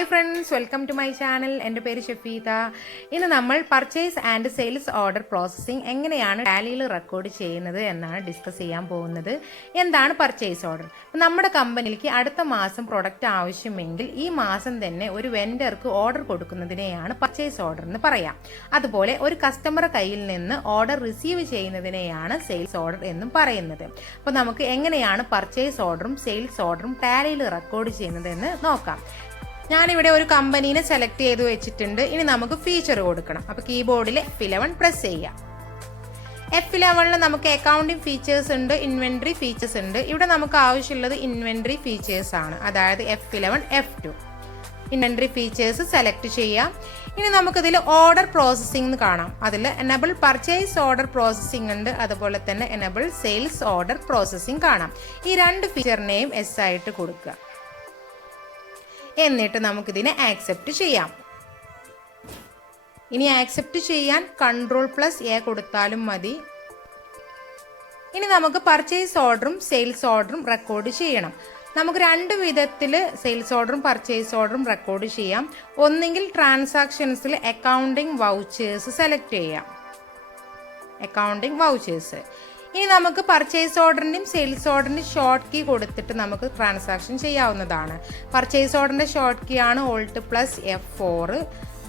Hi friends, welcome to my channel. എൻ്റെ പേര് ഷഫീദ. ഇന്ന് നമ്മൾ purchase and sales order processing എങ്ങനെയാണ് ടാലിയിൽ റെക്കോർഡ് ചെയ്യുന്നത് എന്നാണ് ഡിസ്കസ് ചെയ്യാൻ പോകുന്നത്. എന്താണ് പർച്ചേസ് ഓർഡർ? നമ്മുടെ കമ്പനിക്ക് അടുത്ത മാസം പ്രൊഡക്റ്റ് ആവശ്യമെങ്കിൽ ഈ മാസം തന്നെ ഒരു വെൻഡർക്ക് ഓർഡർ കൊടുക്കുന്നതിനെയാണ് പർച്ചേസ് ഓർഡർ എന്ന് പറയാം. അതുപോലെ ഒരു കസ്റ്റമറുടെ കയ്യിൽ നിന്ന് ഓർഡർ റിസീവ് ചെയ്യുന്നതിനെയാണ് സെയിൽസ് ഓർഡർ എന്നും പറയുന്നത്. അപ്പോൾ നമുക്ക് എങ്ങനെയാണ് പർച്ചേസ് ഓർഡറും സെയിൽസ് ഓർഡറും ടാലിയിൽ റെക്കോർഡ് ചെയ്യുന്നത് എന്ന് നോക്കാം. ഞാനിവിടെ ഒരു കമ്പനീനെ സെലക്ട് ചെയ്ത് വെച്ചിട്ടുണ്ട്. ഇനി നമുക്ക് ഫീച്ചർ കൊടുക്കണം. അപ്പോൾ കീബോർഡിൽ F11 പ്രസ് ചെയ്യാം. F11 നമുക്ക് അക്കൗണ്ടിങ് ഫീച്ചേഴ്സ് ഉണ്ട്, ഇൻവെന്ററി ഫീച്ചേഴ്സ് ഉണ്ട്. ഇവിടെ നമുക്ക് ആവശ്യമുള്ളത് ഇൻവെന്ററി ഫീച്ചേഴ്സ് ആണ്, അതായത് F11 F2. Inventory features select ചെയ്യാം. ഇനി നമുക്കിതിൽ ഓർഡർ പ്രോസസ്സിംഗ് കാണാം. അതിൽ എനബിൾ പർച്ചേസ് ഓർഡർ പ്രോസസ്സിംഗ് ഉണ്ട്, അതുപോലെ തന്നെ എനബിൾ സെയിൽസ് ഓർഡർ പ്രോസസ്സിംഗ് കാണാം. ഈ രണ്ട് ഫീച്ചറിനെയും S ആയിട്ട് കൊടുക്കുക. എന്നിട്ട് നമുക്കിതിനെ ആക്സെപ്റ്റ് ചെയ്യാം. ഇനി ആക്സെപ്റ്റ് ചെയ്യാൻ Ctrl+A കൊടുത്താലും മതി. ഇനി നമുക്ക് പർച്ചേസ് ഓർഡറും സെയിൽസ് ഓർഡറും റെക്കോർഡ് ചെയ്യണം. നമുക്ക് രണ്ട് വിധത്തിൽ സെയിൽസ് ഓർഡറും പർച്ചേസ് ഓർഡറും റെക്കോർഡ് ചെയ്യാം. ഒന്നെങ്കിൽ ട്രാൻസാക്ഷൻസിൽ അക്കൗണ്ടിങ് വൗച്ചേഴ്സ് സെലക്ട് ചെയ്യാം. Accounting vouchers. ഇനി നമുക്ക് പർച്ചേസ് ഓർഡറിൻ്റെയും സെയിൽസ് ഓർഡറിൻ്റെയും ഷോർട്ട് കീ കൊടുത്തിട്ട് നമുക്ക് ട്രാൻസാക്ഷൻ ചെയ്യാവുന്നതാണ്. പർച്ചേസ് ഓർഡറിൻ്റെ ഷോർട്ട് കീ ആണ് Alt+F4.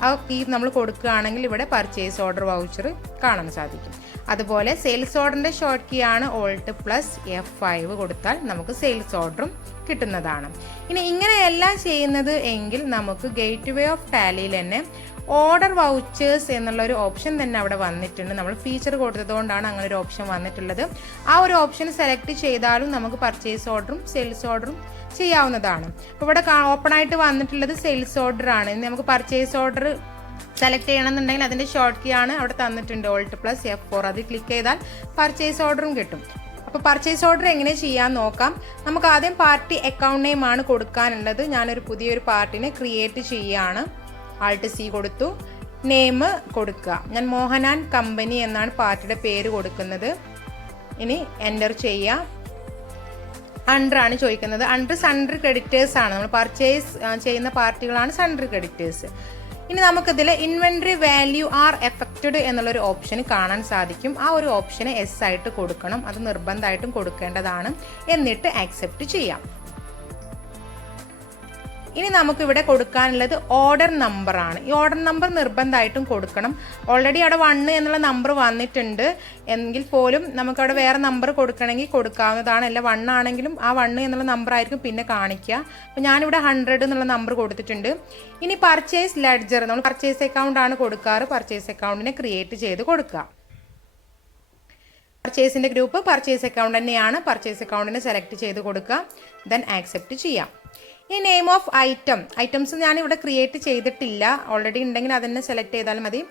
ആ കീ നമ്മൾ കൊടുക്കുകയാണെങ്കിൽ ഇവിടെ പർച്ചേസ് ഓർഡർ വൗച്ചർ കാണാൻ സാധിക്കും. അതുപോലെ സെയിൽസ് ഓർഡറിൻ്റെ ഷോർട്ട് കീ ആണ് Alt+F5 കൊടുത്താൽ നമുക്ക് സെയിൽസ് ഓർഡറും കിട്ടുന്നതാണ്. ഇനി ഇങ്ങനെയെല്ലാം ചെയ്യുന്നത് എങ്കിൽ നമുക്ക് ഗേറ്റ് വേ ഓഫ് ടാലിയിൽ തന്നെ ഓർഡർ വൗച്ചേഴ്സ് എന്നുള്ള ഒരു ഓപ്ഷൻ തന്നെ അവിടെ വന്നിട്ടുണ്ട്. നമ്മൾ ഫീച്ചർ കൊടുത്തതുകൊണ്ടാണ് അങ്ങനെ ഒരു ഓപ്ഷൻ വന്നിട്ടുള്ളത്. ആ ഒരു ഓപ്ഷൻ സെലക്ട് ചെയ്താലും നമുക്ക് പർച്ചേസ് ഓർഡറും സെയിൽസ് ഓർഡറും ചെയ്യാവുന്നതാണ്. അപ്പോൾ ഇവിടെ ഓപ്പൺ ആയിട്ട് വന്നിട്ടുള്ളത് സെയിൽസ് ഓർഡർ ആണ്. ഇനി നമുക്ക് പർച്ചേസ് ഓർഡർ സെലക്ട് ചെയ്യണമെന്നുണ്ടെങ്കിൽ അതിൻ്റെ ഷോർട്ട് കീ ആണ് അവിടെ തന്നിട്ടുണ്ട് Alt+F4. അത് ക്ലിക്ക് ചെയ്താൽ പർച്ചേസ് ഓർഡറും കിട്ടും. അപ്പോൾ പർച്ചേസ് ഓർഡർ എങ്ങനെ ചെയ്യാൻ നോക്കാം. നമുക്ക് ആദ്യം പാർട്ടി അക്കൗണ്ട് നെയിം ആണ് കൊടുക്കാനുള്ളത്. ഞാനൊരു പുതിയൊരു പാർട്ടിനെ ക്രിയേറ്റ് ചെയ്യുകയാണ്. Alt+C കൊടുത്തു. നെയിം കൊടുക്കുക. ഞാൻ മോഹനാൻ കമ്പനി എന്നാണ് പാർട്ടിയുടെ പേര് കൊടുക്കുന്നത്. ഇനി എൻ്റർ ചെയ്യുക. അണ്ടർ ആണ് ചോദിക്കുന്നത്. അണ്ടർ സൺഡ്രി ക്രെഡിറ്റേഴ്സ് ആണ്. നമ്മൾ പർച്ചേസ് ചെയ്യുന്ന പാർട്ടികളാണ് സൺഡ്രി ക്രെഡിറ്റേഴ്സ്. ഇനി നമുക്കിതിൽ ഇൻവെന്ററി വാല്യൂ ആർ എഫക്റ്റഡ് എന്നുള്ളൊരു ഓപ്ഷൻ കാണാൻ സാധിക്കും. ആ ഒരു ഓപ്ഷന് S ആയിട്ട് കൊടുക്കണം. അത് നിർബന്ധമായിട്ടും കൊടുക്കേണ്ടതാണ്. എന്നിട്ട് ആക്സെപ്റ്റ് ചെയ്യാം. ഇനി നമുക്കിവിടെ കൊടുക്കാനുള്ളത് ഓർഡർ നമ്പർ ആണ്. ഈ ഓർഡർ നമ്പർ നിർബന്ധമായിട്ടും കൊടുക്കണം. ഓൾറെഡി അവിടെ 1 എന്നുള്ള നമ്പർ വന്നിട്ടുണ്ട് എങ്കിൽ പോലും നമുക്കവിടെ വേറെ നമ്പർ കൊടുക്കണമെങ്കിൽ കൊടുക്കാവുന്നതാണ്. അല്ല 1 ആണെങ്കിലും ആ 1 എന്നുള്ള നമ്പർ ആയിരിക്കും പിന്നെ കാണിക്കുക. അപ്പോൾ ഞാനിവിടെ 100 എന്നുള്ള നമ്പർ കൊടുത്തിട്ടുണ്ട്. ഇനി പർച്ചേസ് ലെഡ്ജർ, നമ്മൾ പർച്ചേസ് അക്കൗണ്ട് ആണ് കൊടുക്കാറ്. പർച്ചേസ് അക്കൗണ്ടിനെ ക്രിയേറ്റ് ചെയ്ത് കൊടുക്കുക. പർച്ചേസിൻ്റെ ഗ്രൂപ്പ് പർച്ചേസ് അക്കൗണ്ട് തന്നെയാണ്. പർച്ചേസ് അക്കൗണ്ടിനെ സെലക്ട് ചെയ്ത് കൊടുക്കുക. ദെൻ ആക്സെപ്റ്റ് ചെയ്യാം. ഈ നെയിം ഓഫ് ഐറ്റംസ് ഞാനിവിടെ ക്രിയേറ്റ് ചെയ്തിട്ടില്ല. ഓൾറെഡി ഉണ്ടെങ്കിൽ അതന്നെ സെലക്ട് ചെയ്താലും മതി.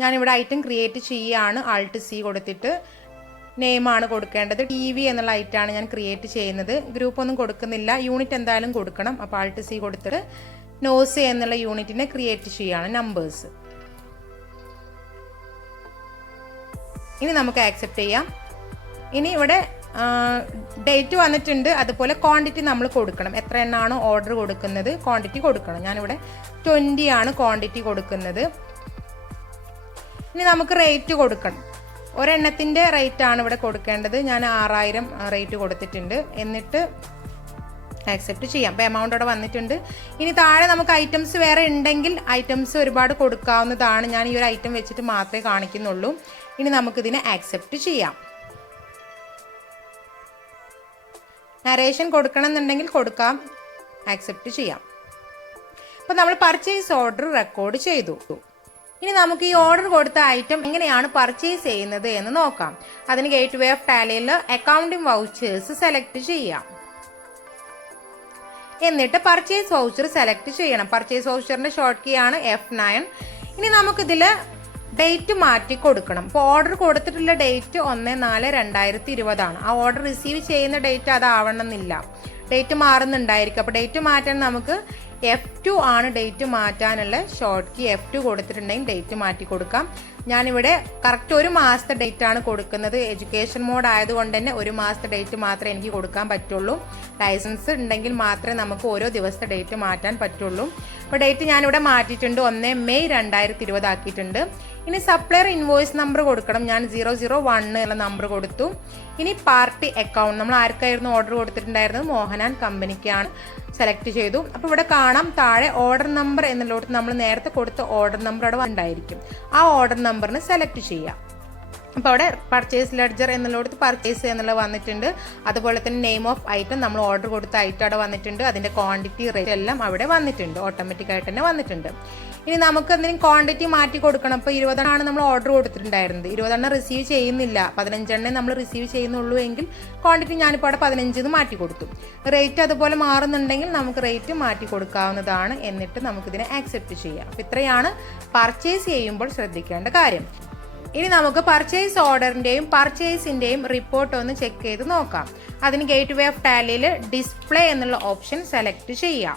ഞാനിവിടെ ഐറ്റം ക്രിയേറ്റ് ചെയ്യുകയാണ്. Alt+C കൊടുത്തിട്ട് നെയിമാണ് കൊടുക്കേണ്ടത്. TV എന്നുള്ള ഐറ്റമാണ് ഞാൻ ക്രിയേറ്റ് ചെയ്യുന്നത്. ഗ്രൂപ്പ് ഒന്നും കൊടുക്കുന്നില്ല. യൂണിറ്റ് എന്തായാലും കൊടുക്കണം. അപ്പോൾ Alt+C കൊടുത്തിട്ട് നോസ് എന്നുള്ള യൂണിറ്റിനെ ക്രിയേറ്റ് ചെയ്യുകയാണ്. നമ്പേഴ്സ്. ഇനി നമുക്ക് ആക്സെപ്റ്റ് ചെയ്യാം. ഇനി ഇവിടെ ഡേറ്റ് വന്നിട്ടുണ്ട്. അതുപോലെ ക്വാണ്ടിറ്റി നമ്മൾ കൊടുക്കണം. എത്ര എണ്ണാണോ ഓർഡർ കൊടുക്കുന്നത് ക്വാണ്ടിറ്റി കൊടുക്കണം. ഞാനിവിടെ 20 ആണ് ക്വാണ്ടിറ്റി കൊടുക്കുന്നത്. ഇനി നമുക്ക് റേറ്റ് കൊടുക്കണം. ഒരെണ്ണത്തിൻ്റെ റേറ്റ് ആണ് ഇവിടെ കൊടുക്കേണ്ടത്. ഞാൻ 6000 റേറ്റ് കൊടുത്തിട്ടുണ്ട്. എന്നിട്ട് ആക്സെപ്റ്റ് ചെയ്യാം. അപ്പോൾ എമൗണ്ട് അവിടെ വന്നിട്ടുണ്ട്. ഇനി താഴെ നമുക്ക് ഐറ്റംസ് വേറെ ഉണ്ടെങ്കിൽ ഐറ്റംസ് ഒരുപാട് കൊടുക്കാവുന്നതാണ്. ഞാൻ ഈ ഒരു ഐറ്റം വെച്ചിട്ട് മാത്രമേ കാണിക്കുന്നുള്ളൂ. ഇനി നമുക്കിതിനെ ആക്സെപ്റ്റ് ചെയ്യാം. നരേഷൻ കൊടുക്കണം എന്നുണ്ടെങ്കിൽ കൊടുക്കാം. ആക്സെപ്റ്റ് ചെയ്യാം. അപ്പോൾ നമ്മൾ പർച്ചേസ് ഓർഡർ റെക്കോർഡ് ചെയ്തു. ഇനി നമുക്ക് ഈ ഓർഡർ കൊടുത്ത ഐറ്റം എങ്ങനെയാണ് പർച്ചേസ് ചെയ്യുന്നത് എന്ന് നോക്കാം. അതിന് ഗേറ്റ് വേ ഓഫ് ടാലിയിൽ അക്കൗണ്ടിങ് വൗച്ചേഴ്സ് സെലക്ട് ചെയ്യാം. എന്നിട്ട് പർച്ചേസ് വൗച്ചർ സെലക്ട് ചെയ്യണം. പർച്ചേസ് വൗച്ചറിന്റെ ഷോർട്ട് കീ ആണ് F9. ഇനി നമുക്കിതിൽ ഡേറ്റ് മാറ്റി കൊടുക്കണം. അപ്പോൾ ഓർഡർ കൊടുത്തിട്ടുള്ള ഡേറ്റ് 1/4/2020 ആണ്. ആ ഓർഡർ റിസീവ് ചെയ്യുന്ന ഡേറ്റ് അതാവണമെന്നില്ല. ഡേറ്റ് മാറുന്നുണ്ടായിരിക്കും. അപ്പോൾ ഡേറ്റ് മാറ്റാൻ നമുക്ക് F2 ആണ് ഡേറ്റ് മാറ്റാനുള്ള ഷോർട്ട് കീ. F2 കൊടുത്തിട്ടുണ്ടെങ്കിൽ ഡേറ്റ് മാറ്റി കൊടുക്കാം. ഞാനിവിടെ കറക്റ്റ് 1 മാസത്തെ ഡേറ്റ് ആണ് കൊടുക്കുന്നത്. എഡ്യൂക്കേഷൻ മോഡ് ആയതുകൊണ്ട് തന്നെ 1 മാസത്തെ ഡേറ്റ് മാത്രമേ എനിക്ക് കൊടുക്കാൻ പറ്റുള്ളൂ. ലൈസൻസ് ഉണ്ടെങ്കിൽ മാത്രമേ നമുക്ക് ഓരോ ദിവസത്തെ ഡേറ്റ് മാറ്റാൻ പറ്റുള്ളൂ. അപ്പോൾ ഡേറ്റ് ഞാനിവിടെ മാറ്റിയിട്ടുണ്ട്. 1 മെയ് 2020 ആക്കിയിട്ടുണ്ട്. ഇനി സപ്ലയർ ഇൻവോയ്സ് നമ്പർ കൊടുക്കണം. ഞാൻ 001 എന്ന നമ്പർ കൊടുത്തു. ഇനി പാർട്ടി അക്കൗണ്ട് നമ്മൾ ആർക്കായിരുന്നു ഓർഡർ കൊടുത്തിട്ടുണ്ടായിരുന്നത്? മോഹൻ ആൻഡ് കമ്പനിക്കാണ്. സെലക്ട് ചെയ്തു. അപ്പോൾ ഇവിടെ കാണാം താഴെ ഓർഡർ നമ്പർ എന്നുള്ളടത്ത് നമ്മൾ നേരത്തെ കൊടുത്ത ഓർഡർ നമ്പർ അവിടെ ഉണ്ടായിരിക്കും. ആ ഓർഡർ നമ്പറിന് സെലക്ട് ചെയ്യാം. അപ്പോൾ അവിടെ പർച്ചേസ് ലെഡ്ജർ എന്നുള്ളടത്ത് പർച്ചേസ് എന്നുള്ളത് വന്നിട്ടുണ്ട്. അതുപോലെ തന്നെ നെയിം ഓഫ് ഐറ്റം നമ്മൾ ഓർഡർ കൊടുത്ത ഐറ്റം അവിടെ വന്നിട്ടുണ്ട്. അതിൻ്റെ ക്വാണ്ടിറ്റി റേറ്റ് എല്ലാം അവിടെ വന്നിട്ടുണ്ട്. ഓട്ടോമാറ്റിക് ആയിട്ട് തന്നെ വന്നിട്ടുണ്ട്. ഇനി നമുക്ക് എന്തെങ്കിലും ക്വാണ്ടിറ്റി മാറ്റി കൊടുക്കണം. ഇപ്പോൾ 20 ആണ് നമ്മൾ ഓർഡർ കൊടുത്തിട്ടുണ്ടായിരുന്നത്. 20 റിസീവ് ചെയ്യുന്നില്ല, 15 നമ്മൾ റിസീവ് ചെയ്യുന്നുള്ളൂ എങ്കിൽ ക്വാണ്ടിറ്റി ഞാനിപ്പോൾ അവിടെ 15 മാറ്റി കൊടുത്തു. റേറ്റ് അതുപോലെ മാറുന്നുണ്ടെങ്കിൽ നമുക്ക് റേറ്റ് മാറ്റി കൊടുക്കാവുന്നതാണ്. എന്നിട്ട് നമുക്കിതിനെ ആക്സെപ്റ്റ് ചെയ്യാം. അപ്പോൾ ഇത്രയാണ് പർച്ചേസ് ചെയ്യുമ്പോൾ ശ്രദ്ധിക്കേണ്ട കാര്യം. ഇനി നമുക്ക് പർച്ചേസ് ഓർഡറിന്റെയും പർച്ചേസിന്റെയും റിപ്പോർട്ട് ഒന്ന് ചെക്ക് ചെയ്ത് നോക്കാം. അതിന് ഗേറ്റ് വേ ഓഫ് ടാലിയിൽ ഡിസ്പ്ലേ എന്നുള്ള ഓപ്ഷൻ സെലക്ട് ചെയ്യാം.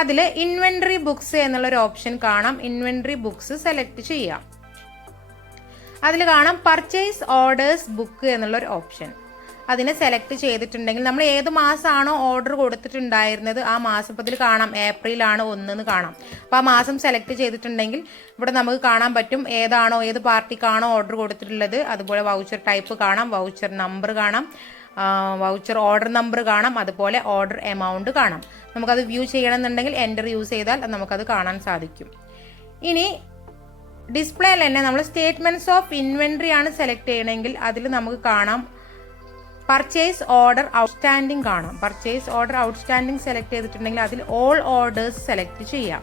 അതിൽ ഇൻവെന്ററി ബുക്സ് എന്നുള്ളൊരു ഓപ്ഷൻ കാണാം. ഇൻവെന്ററി ബുക്സ് സെലക്ട് ചെയ്യാം. അതിൽ കാണാം പർച്ചേസ് ഓർഡേഴ്സ് ബുക്ക് എന്നുള്ളൊരു ഓപ്ഷൻ. അതിനെ സെലക്ട് ചെയ്തിട്ടുണ്ടെങ്കിൽ നമ്മൾ ഏത് മാസമാണോ ഓർഡർ കൊടുത്തിട്ടുണ്ടായിരുന്നത് ആ മാസം ഇതിൽ കാണാം ഏപ്രിലാണ് 1 കാണാം. അപ്പോൾ ആ മാസം സെലക്ട് ചെയ്തിട്ടുണ്ടെങ്കിൽ ഇവിടെ നമുക്ക് കാണാൻ പറ്റും ഏതാണോ ഏത് പാർട്ടിക്കാണോ ഓർഡർ കൊടുത്തിട്ടുള്ളത്. അതുപോലെ വൗച്ചർ ടൈപ്പ് കാണാം, വൗച്ചർ നമ്പർ കാണാം, വൗച്ചർ ഓർഡർ നമ്പർ കാണാം, അതുപോലെ ഓർഡർ എമൗണ്ട് കാണാം. നമുക്കത് വ്യൂ ചെയ്യണമെന്നുണ്ടെങ്കിൽ എൻ്റർ യൂസ് ചെയ്താൽ നമുക്കത് കാണാൻ സാധിക്കും. ഇനി ഡിസ്പ്ലേയിൽ തന്നെ നമ്മൾ സ്റ്റേറ്റ്മെന്റ്സ് ഓഫ് ഇൻവെന്ററി ആണ് സെലക്ട് ചെയ്യണമെങ്കിൽ അതിൽ നമുക്ക് കാണാം പർച്ചേസ് ഓർഡർ ഔട്ട്സ്റ്റാൻഡിങ് കാണാം. പർച്ചേസ് ഓർഡർ ഔട്ട്സ്റ്റാൻഡിങ് സെലക്ട് ചെയ്തിട്ടുണ്ടെങ്കിൽ അതിൽ ഓൾ ഓർഡേഴ്സ് സെലക്ട് ചെയ്യാം.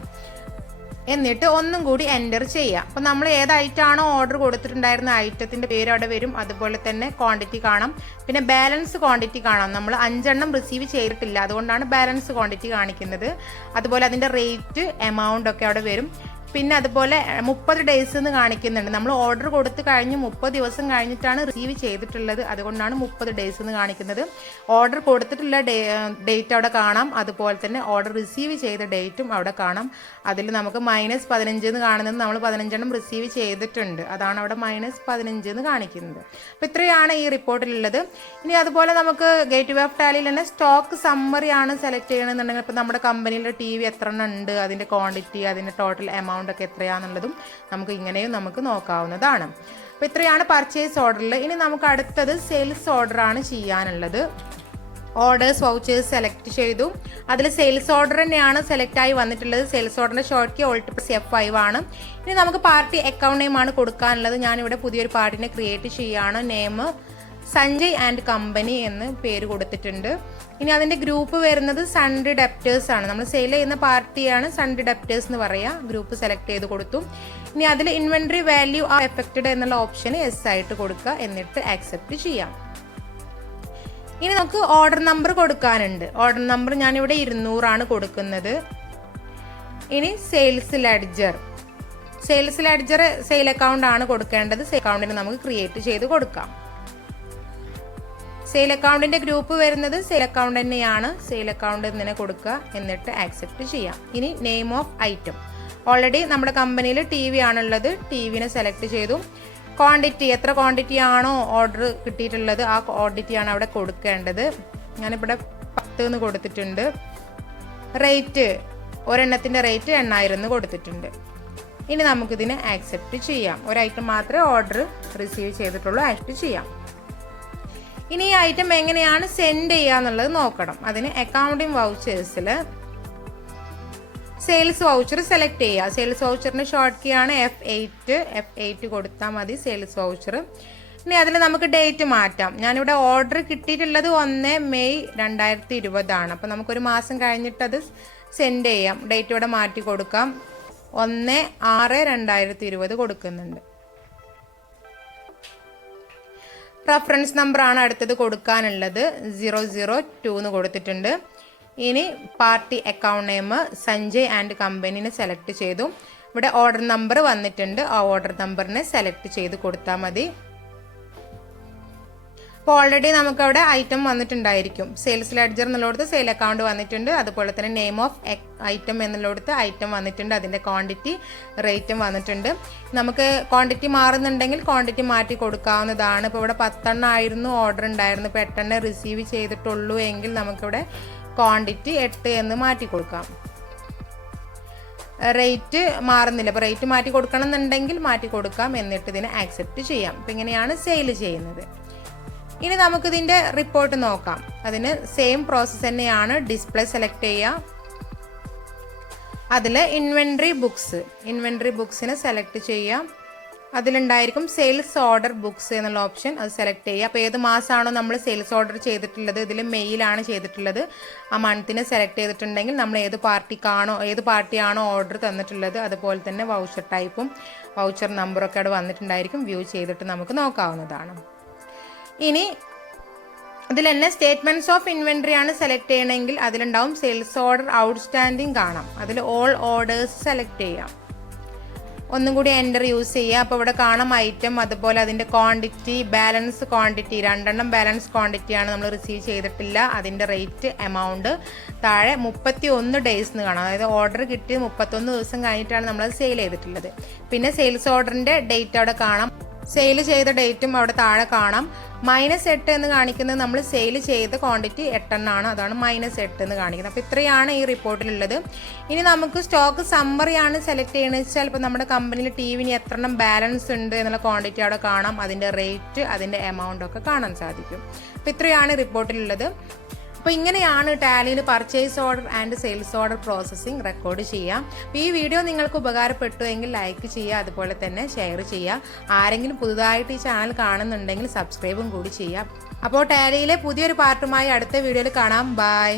എന്നിട്ട് ഒന്നും കൂടി എൻ്റർ ചെയ്യാം. അപ്പോൾ നമ്മൾ ഏത് ഐറ്റമാണോ ഓർഡർ കൊടുത്തിട്ടുണ്ടായിരുന്ന ഐറ്റത്തിൻ്റെ പേര് അവിടെ വരും. അതുപോലെ തന്നെ ക്വാണ്ടിറ്റി കാണാം. പിന്നെ ബാലൻസ് ക്വാണ്ടിറ്റി കാണാം. നമ്മൾ 5 റിസീവ് ചെയ്തിട്ടില്ല, അതുകൊണ്ടാണ് ബാലൻസ് ക്വാണ്ടിറ്റി കാണിക്കുന്നത്. അതുപോലെ അതിൻ്റെ റേറ്റ് എമൗണ്ട് ഒക്കെ അവിടെ വരും. പിന്നെ അതുപോലെ 30 ഡേയ്സ് എന്ന് കാണിക്കുന്നുണ്ട്. നമ്മൾ ഓർഡർ കൊടുത്ത് കഴിഞ്ഞ് 30 ദിവസം കഴിഞ്ഞിട്ടാണ് റിസീവ് ചെയ്തിട്ടുള്ളത്, അതുകൊണ്ടാണ് 30 ഡേയ്സ് എന്ന് കാണിക്കുന്നത്. ഓർഡർ കൊടുത്തിട്ടുള്ള ഡേറ്റ് അവിടെ കാണാം. അതുപോലെ തന്നെ ഓർഡർ റിസീവ് ചെയ്ത ഡേറ്റും അവിടെ കാണാം. അതിൽ നമുക്ക് -15 എന്ന് കാണുന്നത് നമ്മൾ 15 റിസീവ് ചെയ്തിട്ടുണ്ട്, അതാണ് അവിടെ -15 എന്ന് കാണിക്കുന്നത്. അപ്പോൾ ഇത്രയാണ് ഈ റിപ്പോർട്ടിലുള്ളത്. ഇനി അതുപോലെ നമുക്ക് ഗേറ്റ് വേ ഓഫ് ടാലിയിൽ തന്നെ സ്റ്റോക്ക് സമ്മറി ആണ് സെലക്ട് ചെയ്യണമെന്നുണ്ടെങ്കിൽ ഇപ്പോൾ നമ്മുടെ കമ്പനിയിലെ TV എത്ര എണ്ണം ഉണ്ട്, അതിൻ്റെ ക്വാണ്ടിറ്റി, അതിൻ്റെ ടോട്ടൽ എമൗണ്ട് ഒക്കെ എത്രയാണെന്നുള്ളതും നമുക്ക് ഇങ്ങനെയും നമുക്ക് നോക്കാവുന്നതാണ്. അപ്പോൾ ഇത്രയാണ് പർച്ചേസ് ഓർഡറിൽ. ഇനി നമുക്ക് അടുത്തത് സെയിൽസ് ഓർഡർ ആണ് ചെയ്യാനുള്ളത്. ഓർഡേഴ്സ് വൗച്ചേഴ്സ് സെലക്ട് ചെയ്തു. അതിൽ സെയിൽസ് ഓർഡർ തന്നെയാണ് സെലക്ട് ആയി വന്നിട്ടുള്ളത്. സെയിൽസ് ഓർഡറിന്റെ ഷോർട്ട് കീ Alt+F5 ആണ്. ഇനി നമുക്ക് പാർട്ടി അക്കൗണ്ട് നെയിം ആണ് കൊടുക്കാനുള്ളത്. ഞാനിവിടെ പുതിയൊരു പാർട്ടിനെ ക്രിയേറ്റ് ചെയ്യുകയാണ്. നെയിം സഞ്ജയ് ആൻഡ് കമ്പനി എന്ന് പേര് കൊടുത്തിട്ടുണ്ട്. ഇനി അതിൻ്റെ ഗ്രൂപ്പ് വരുന്നത് സൺഡേ ഡെപ്റ്റേഴ്സ് ആണ്. നമ്മൾ സെയിൽ ചെയ്യുന്ന പാർട്ടിയാണ് സൺഡേ ഡെപ്റ്റേഴ്സ് എന്ന് പറയുക. ഗ്രൂപ്പ് സെലക്ട് ചെയ്ത് കൊടുത്തു. ഇനി അതിൽ ഇൻവെന്ററി വാല്യൂ ആ എഫക്റ്റഡ് എന്നുള്ള ഓപ്ഷന് യെസ് ആയിട്ട് കൊടുക്കുക. എന്നിട്ട് ആക്സെപ്റ്റ് ചെയ്യാം. ഇനി നമുക്ക് ഓർഡർ നമ്പർ കൊടുക്കാനുണ്ട്. ഓർഡർ നമ്പർ ഞാനിവിടെ 200 ആണ് കൊടുക്കുന്നത്. ഇനി സെയിൽസ് ലെഡ്ജർ സെയിൽ അക്കൗണ്ട് ആണ് കൊടുക്കേണ്ടത്. സെയിൽ അക്കൗണ്ടിന് നമുക്ക് ക്രിയേറ്റ് ചെയ്ത് കൊടുക്കാം. സെയിൽ അക്കൗണ്ടിന്റെ ഗ്രൂപ്പ് വരുന്നത് സെയിൽ അക്കൗണ്ട് തന്നെയാണ്. സെയിൽ അക്കൗണ്ട് തന്നെ കൊടുക്കുക. എന്നിട്ട് ആക്സെപ്റ്റ് ചെയ്യാം. ഇനി നെയിം ഓഫ് ഐറ്റം ഓൾറെഡി നമ്മുടെ കമ്പനിയിൽ TV ആണുള്ളത്. TVനെ സെലക്ട് ചെയ്തു. ക്വാണ്ടിറ്റി എത്ര ക്വാണ്ടിറ്റി ആണോ ഓർഡർ കിട്ടിയിട്ടുള്ളത് ആ ക്വാണ്ടിറ്റിയാണ് അവിടെ കൊടുക്കേണ്ടത്. ഞാനിവിടെ 10 എന്ന് കൊടുത്തിട്ടുണ്ട്. റേറ്റ് ഒരെണ്ണത്തിൻ്റെ റേറ്റ് 8000 എന്ന് കൊടുത്തിട്ടുണ്ട്. ഇനി നമുക്കിതിനെ ആക്സെപ്റ്റ് ചെയ്യാം. ഒരു ഐറ്റം മാത്രമേ ഓർഡർ റിസീവ് ചെയ്തിട്ടുള്ളൂ. ആക്സെപ്റ്റ് ചെയ്യാം. ഇനി ഈ ഐറ്റം എങ്ങനെയാണ് സെൻഡ് ചെയ്യുക എന്നുള്ളത് നോക്കണം. അതിന് അക്കൗണ്ടിങ് വൗച്ചേഴ്സിൽ സെയിൽസ് വൗച്ചർ സെലക്ട് ചെയ്യുക. സെയിൽസ് വൗച്ചറിന്റെ ഷോർട്ട് കീ ആണ് F8 കൊടുത്താൽ മതി സെയിൽസ് വൗച്ചർ. ഇനി അതിൽ നമുക്ക് ഡേറ്റ് മാറ്റാം. ഞാനിവിടെ ഓർഡർ കിട്ടിയിട്ടുള്ളത് 1 മെയ് 2020 ആണ്. അപ്പോൾ നമുക്കൊരു മാസം കഴിഞ്ഞിട്ട് അത് സെൻഡ് ചെയ്യാം. ഡേറ്റ് ഇവിടെ മാറ്റി കൊടുക്കാം. 1/6/2020 കൊടുക്കുന്നുണ്ട്. റഫറൻസ് നമ്പർ ആണ് അടുത്തത് കൊടുക്കാനുള്ളത്. 002 എന്ന് കൊടുത്തിട്ടുണ്ട്. ഇനി party account name Sanjay and കമ്പനിനെ സെലക്ട് ചെയ്തു. ഇവിടെ ഓർഡർ നമ്പർ വന്നിട്ടുണ്ട്. ആ ഓർഡർ നമ്പറിനെ സെലക്ട് ചെയ്ത് കൊടുത്താൽ മതി. അപ്പോൾ ഓൾറെഡി നമുക്കവിടെ ഐറ്റം വന്നിട്ടുണ്ടായിരിക്കും. സെയിൽസ് ലെഡ്ജർ എന്നുള്ളടത്ത് സെയിൽ അക്കൗണ്ട് വന്നിട്ടുണ്ട്. അതുപോലെ തന്നെ നെയിം ഓഫ് ഐറ്റം എന്നുള്ളടത്ത് ഐറ്റം വന്നിട്ടുണ്ട്. അതിൻ്റെ ക്വാണ്ടിറ്റി റേറ്റും വന്നിട്ടുണ്ട്. നമുക്ക് ക്വാണ്ടിറ്റി മാറുന്നുണ്ടെങ്കിൽ ക്വാണ്ടിറ്റി മാറ്റി കൊടുക്കാവുന്നതാണ്. ഇപ്പോൾ ഇവിടെ 10 ആയിരുന്നു ഓർഡർ ഉണ്ടായിരുന്നു, ഇപ്പോൾ 8 റിസീവ് ചെയ്തിട്ടുള്ളൂ എങ്കിൽ നമുക്കിവിടെ ക്വാണ്ടിറ്റി 8 എന്ന് മാറ്റി കൊടുക്കാം. റേറ്റ് മാറുന്നില്ല, അപ്പോൾ റേറ്റ് മാറ്റി കൊടുക്കണം എന്നുണ്ടെങ്കിൽ മാറ്റി കൊടുക്കാം, എന്നിട്ട് ഇതിനെ ആക്സെപ്റ്റ് ചെയ്യാം. അപ്പോൾ ഇങ്ങനെയാണ് സെയിൽ ചെയ്യുന്നത്. ഇനി നമുക്കിതിൻ്റെ റിപ്പോർട്ട് നോക്കാം. അതിന് സെയിം പ്രോസസ്സ് തന്നെയാണ്. ഡിസ്പ്ലേ സെലക്ട് ചെയ്യുക. അതിൽ ഇൻവെൻട്രി ബുക്സിനെ സെലക്ട് ചെയ്യാം. അതിലുണ്ടായിരിക്കും സെയിൽസ് ഓർഡർ ബുക്സ് എന്നുള്ള ഓപ്ഷൻ, അത് സെലക്ട് ചെയ്യുക. അപ്പോൾ ഏത് മാസമാണോ നമ്മൾ സെയിൽസ് ഓർഡർ ചെയ്തിട്ടുള്ളത്, ഇതിൽ മെയിലാണ് ചെയ്തിട്ടുള്ളത്, ആ മന്തിനെ സെലക്ട് ചെയ്തിട്ടുണ്ടെങ്കിൽ നമ്മൾ ഏത് പാർട്ടിയാണോ ഓർഡർ തന്നിട്ടുള്ളത് അതുപോലെ തന്നെ വൗച്ചർ ടൈപ്പും വൗച്ചർ നമ്പറൊക്കെ അവിടെ വന്നിട്ടുണ്ടായിരിക്കും. വ്യൂ ചെയ്തിട്ട് നമുക്ക് നോക്കാവുന്നതാണ്. ഇനി അതിൽ തന്നെ സ്റ്റേറ്റ്മെൻറ്റ്സ് ഓഫ് ഇൻവെൻട്രി ആണ് സെലക്ട് ചെയ്യണമെങ്കിൽ അതിലുണ്ടാവും സെയിൽസ് ഓർഡർ ഔട്ട്സ്റ്റാൻഡിങ് കാണാം. അതിൽ ഓൾ ഓർഡേഴ്സ് സെലക്ട് ചെയ്യാം. ഒന്നും കൂടി എൻ്റർ യൂസ് ചെയ്യുക. അപ്പോൾ ഇവിടെ കാണാം ഐറ്റം, അതുപോലെ അതിൻ്റെ ക്വാണ്ടിറ്റി, ബാലൻസ് ക്വാണ്ടിറ്റി, 2 ബാലൻസ് ക്വാണ്ടിറ്റിയാണ് നമ്മൾ റിസീവ് ചെയ്തിട്ടില്ല. അതിൻ്റെ റേറ്റ്, എമൗണ്ട്, താഴെ 31 ഡേയ്സ് എന്ന് കാണാം. അതായത് ഓർഡർ കിട്ടി 31 ദിവസം കഴിഞ്ഞിട്ടാണ് നമ്മൾ സെയിൽ ചെയ്തിട്ടുള്ളത്. പിന്നെ സെയിൽസ് ഓർഡറിൻ്റെ ഡേറ്റ് അവിടെ കാണാം. സെയിൽ ചെയ്ത ഡേറ്റും അവിടെ താഴെ കാണാം. -8 എന്ന് കാണിക്കുന്നത് നമ്മൾ സെയിൽ ചെയ്ത ക്വാണ്ടിറ്റി 8 ആണ്, അതാണ് -8 എന്ന് കാണിക്കുന്നത്. അപ്പോൾ ഇത്രയാണ് ഈ റിപ്പോർട്ടിലുള്ളത്. ഇനി നമുക്ക് സ്റ്റോക്ക് സമ്മറിയാണ് സെലക്ട് ചെയ്യണമെന്ന് വെച്ചാൽ ഇപ്പോൾ നമ്മുടെ കമ്പനിയിൽ ടിവിന് എത്ര ബാലൻസ് ഉണ്ട് എന്നുള്ള ക്വാണ്ടിറ്റി അവിടെ കാണാം. അതിൻ്റെ റേറ്റ്, അതിൻ്റെ എമൗണ്ട് ഒക്കെ കാണാൻ സാധിക്കും. അപ്പോൾ ഇത്രയാണ് റിപ്പോർട്ടിലുള്ളത്. അപ്പോൾ ഇങ്ങനെയാണ് ടാലിയിൽ purchase order and sales order processing record ചെയ്യാം. അപ്പോൾ ഈ വീഡിയോ നിങ്ങൾക്ക് ഉപകാരപ്പെട്ടു എങ്കിൽ ലൈക്ക് ചെയ്യുക, അതുപോലെ തന്നെ ഷെയർ ചെയ്യുക. ആരെങ്കിലും പുതുതായിട്ട് ഈ ചാനൽ കാണുന്നുണ്ടെങ്കിൽ സബ്സ്ക്രൈബും കൂടി ചെയ്യാം. അപ്പോൾ ടാലിയിലെ പുതിയൊരു പാർട്ടുമായി അടുത്ത വീഡിയോയിൽ കാണാം. ബൈ.